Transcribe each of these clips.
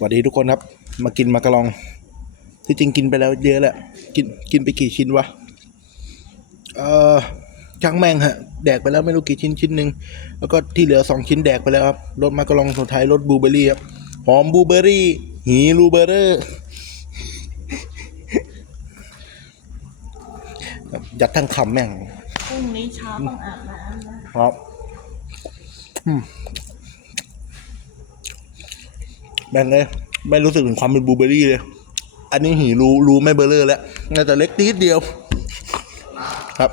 สวัสดีทุกคนครับ มากินมากระลอง ที่จริงกินไปแล้วเยอะแหละ กินกินไปกี่ชิ้นวะ เออช่างแม่งฮะ แดกไปแล้วไม่รู้กี่ชิ้นชิ้นหนึ่งแล้วก็ที่เหลือสองชิ้นแดกไปแล้วครับรสมากระลองสุดท้ายรสบลูเบอร์รี่ครับ หอมบลูเบอร์รี่ หีรูเบอร์เรอร์ครับยัดทั้งคำแม่งพรุ่งนี้เช้าต้องอาบน้ำนะครับอืม แบ่งเลยไม่รู้สึกถึงความเป็นบลูเบอร์รี่เลย อันนี้หีรูรูไม่เบอร์เลอร์แล้วน่าจะเล็กนิดเดียว ครับ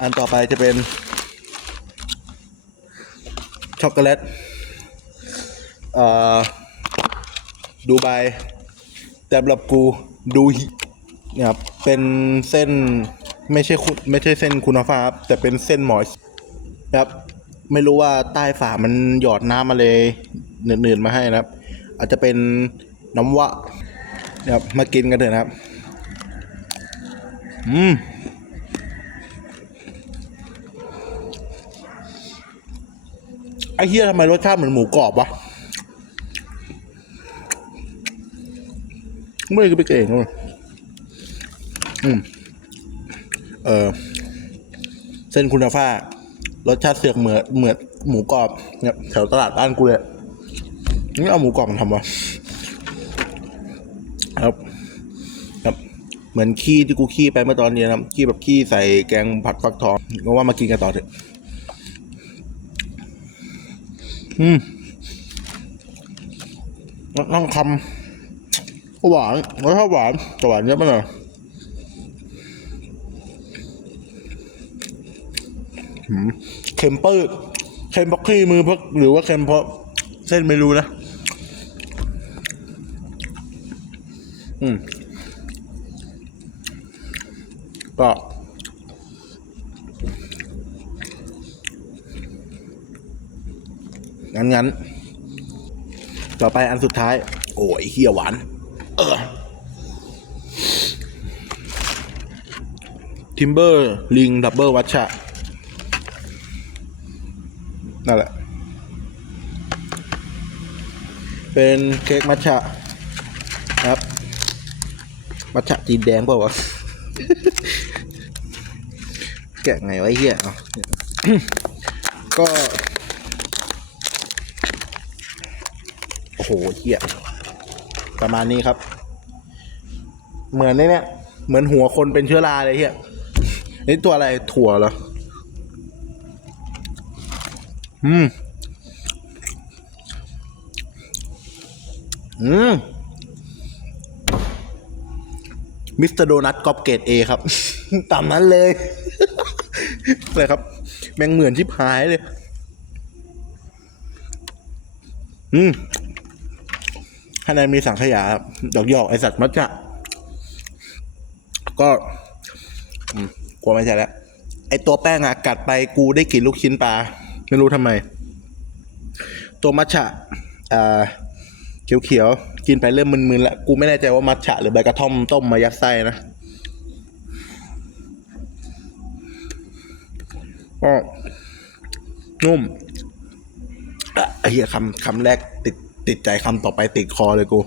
อันต่อไปจะเป็น ช็อกโกแลตดูไบ แต่สำหรับกูดูเนี่ยครับเป็นเส้นไม่ใช่คุณไม่ใช่เส้นคุณภาพครับแต่เป็นเส้นหมอยครับ ไม่รู้ว่าใต้ฝามันหยอดน้ำมาเลยหนืดๆมาให้นะครับ อาจจะเป็นน้ำวะนะครับมากินกันเถอะนะครับ อืมไอ้เฮียทำไมรสชาติเหมือนหมูกรอบวะ ไม่ก็ไปเก่งเลยอืมเออเส้นคุณภาพรสชาติเสือกเหมือนเหมือนหมูกรอบเนี่ยแถวตลาดบ้านกูเลยนี่เอาหมูกรอบมาทำวะครับครับ เหมือนขี้ที่กูขี้ไปเมื่อตอนเย็นครับขี้แบบขี้ใส่แกงผัดฟักทองก็ว่ามากินกันต่อเถอะอืมนั่งคำ หวานแล้วถ้าหวานแต่หวานเยอะไปหน่อยเค็มปื้ดเค็มเพราะขี้มือเพราะหรือว่าเค็มเพราะเส้นไม่รู้นะ อืมก็งั้นงั้น ต่อไปอันสุดท้าย โอ้ยเฮียหวาน ทิมเบอร์ ลิง ดับเบิลวัชชะ นั่นแหละ เป็นเค้กมัชชะครับ มัชชะจีนแดงเปล่าวะ แกะไงไอ้เฮียก็ โอ้โหเหี้ย ประมาณนี้ครับ เหมือนนี่เนี่ยเหมือนหัวคนเป็นเชื้อราเลยเฮียนี่ตัวอะไรถั่วเหรออืมอืมมิสเตอร์โดนัทกอบเกตเอครับ ตามนั้นเลยเลยครับ แม่งเหมือนชิบหายเลย อืม ข้างในมีสังขยาดอกหยอกไอสัตว์มัจจะก็กลัวไม่ใช่แล้ว ไอตัวแป้งอะกัดไปกูได้กลิ่นลูกชิ้นปลาไม่รู้ทำไม ตัวมัทฉะอ่าเขียวๆกินไปเริ่มมึนๆแล้วกูไม่แน่ใจว่ามัทฉะหรือใบกระท่อมต้มมายัดไส้นะก็นุ่มอะไอเหี้ยคำคำแรกติด ติดใจคำต่อไปติดคอเลยกู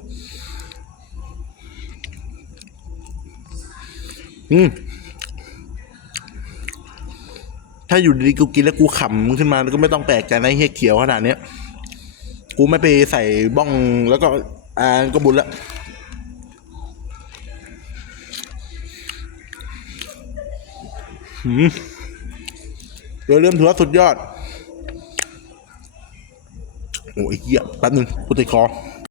อืมถ้าอยู่ดีกูกินแล้วกูขำขึ้นมาก็ไม่ต้องแปลกใจนะเฮียเขียวขนาดเนี้ย กูไม่ไปใส่บ้องแล้วก็อ่าก็บุญละหืมโดยเริ่มถือว่าสุดยอด โอ้ยเหี้ยแป๊บนึงกูติดคอ